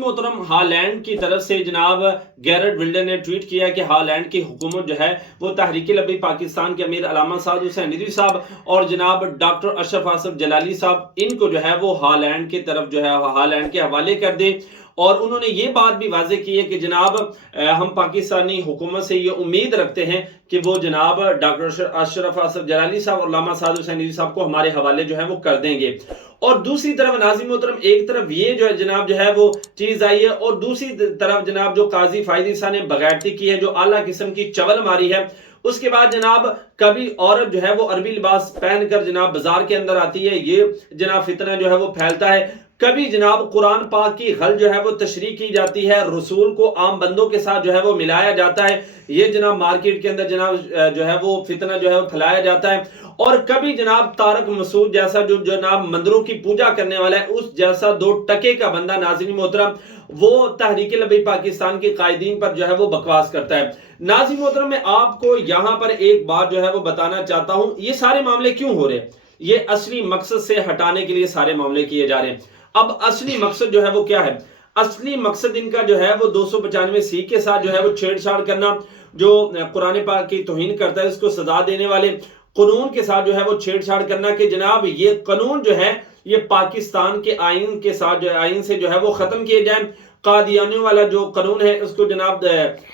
मोहतरम हॉलैंड की तरफ से जनाब गैरट विल्डर ने ट्वीट किया कि हॉलैंड की हुकूमत जो है वो तहरीक लब्बैक पाकिस्तान के अमीर अल्लामा साद हुसैन रिजवी साहब और जनाब डॉक्टर अशरफ आसफ जलाली साहब इनको जो है वो हॉलैंड की तरफ जो है हॉलैंड के हवाले कर दे। और उन्होंने ये बात भी वाजे की है कि जनाब हम पाकिस्तानी हुकूमत से ये उम्मीद रखते हैं कि वो जनाब डॉक्टर अशरफ आसफ जलाली साहब और अल्लामा साद हुसैन रिजवी साहब को हमारे हवाले जो है वो कर देंगे। और दूसरी तरफ नाज़रीन मोहतरम एक तरफ ये जो है जनाब जो है वो चीज आई है और दूसरी तरफ जनाब जो काजी फायद ईसा ने बगैरती की है, जो आला किस्म की चवल मारी है। उसके बाद जनाब कभी औरत जो है वो अरबी लिबास पहनकर जनाब बाजार के अंदर आती है, ये जनाब फितना जो है वो फैलता है। कभी जनाब कुरान पाक की गल जो है वो तशरीह की जाती है, रसूल को आम बंदों के साथ जो है वो मिलाया जाता है, ये जनाब मार्केट के अंदर जनाब जो है वो फितना जो है वो फैलाया जाता है। और कभी जनाब तारक मसूद जैसा जो जनाब मंदिरों की पूजा करने वाला है, उस जैसा 2 टके का बंदा नाज़रीन मोहतरम वो तहरीक लब्बैक पाकिस्तान के कायदीन पर जो है वो बकवास करता है। नाज़रीन मोहतरम मैं आपको यहां पर एक बात जो है वो बताना चाहता हूं, ये सारे मामले क्यों हो रहे हैं, ये असली मकसद से हटाने के लिए सारे मामले किए जा रहे हैं। अब असली मकसद जो है वो क्या है? असली मकसद इनका जो है वो 295C के साथ जो है वो छेड़छाड़ करना, जो कुरान पाक की तौहीन करता है उसको सजा देने वाले कानून के साथ जो है वो छेड़छाड़ करना कि जनाब ये कानून जो है ये पाकिस्तान के आइन के साथ जो आइन से जो है वो खत्म किए जाए। कादियानियों वाला जो कानून है उसको जनाब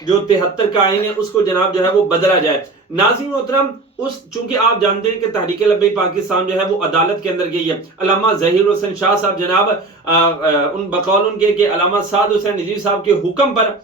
जो 73 का आइन है उसको जनाब जो है वो बदला जाए। नाज़रीन मोहतरम उस चूंकि आप जानते हैं कि तहरीक लब्बैक पाकिस्तान जो है वो अदालत के अंदर गई है। अल्लामा ज़हीर हुसैन शाह साहब जनाब उन बकौल उनके कि अल्लामा साद हुसैन रिजवी साहब के हुक्म पर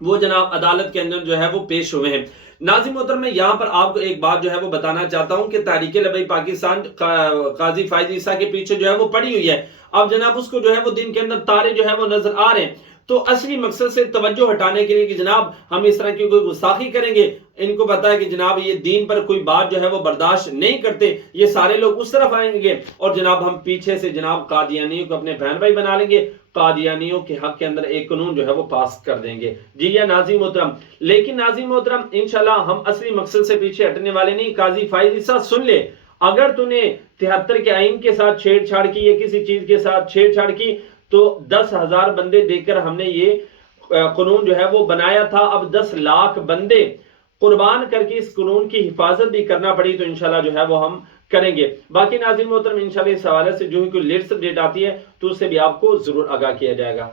वो जनाब अदालत के अंदर जो है वो पेश हुए हैं। नाज़रीन मोहतरम मैं यहाँ पर आपको एक बात जो है वो बताना चाहता हूँ कि तहरीक लब्बैक पाकिस्तान काजी फायद ईसा के पीछे जो है वो पड़ी हुई है। अब जनाब उसको जो है वो दिन के अंदर तारे जो है वो नजर आ रहे हैं, तो असली मकसद से तवज्जो हटाने के लिए कि जनाब हम इस तरह की कोई गुस्ताखी करेंगे, इनको पता है कि जनाब ये दीन पर कोई बात जो है वो बर्दाश्त नहीं करते, ये सारे लोग उस तरफ आएंगे और जनाब हम पीछे से जनाब कादियानियों को अपने बहन भाई बना लेंगे, कादियानियों के हक के अंदर एक कानून जो है वो पास कर देंगे। जी या नाज़रीन मोहतरम, लेकिन नाज़रीन मोहतरम इंशाल्लाह हम असली मकसद से पीछे हटने वाले नहीं। काजी फायद ईसा सुन ले, अगर तूने 73 के आइन के साथ छेड़छाड़ की या किसी चीज के साथ छेड़छाड़ की तो 10,000 बंदे देकर हमने ये कानून जो है वो बनाया था। अब 10 लाख बंदे कुर्बान करके इस कानून की हिफाजत भी करना पड़ी तो इंशाल्लाह जो है वो हम करेंगे। बाकी नाज़रीन मोहतरम इंशाल्लाह इस हवाले से जो ही कोई लेटेस्ट अपडेट आती है तो उससे भी आपको जरूर आगाह किया जाएगा।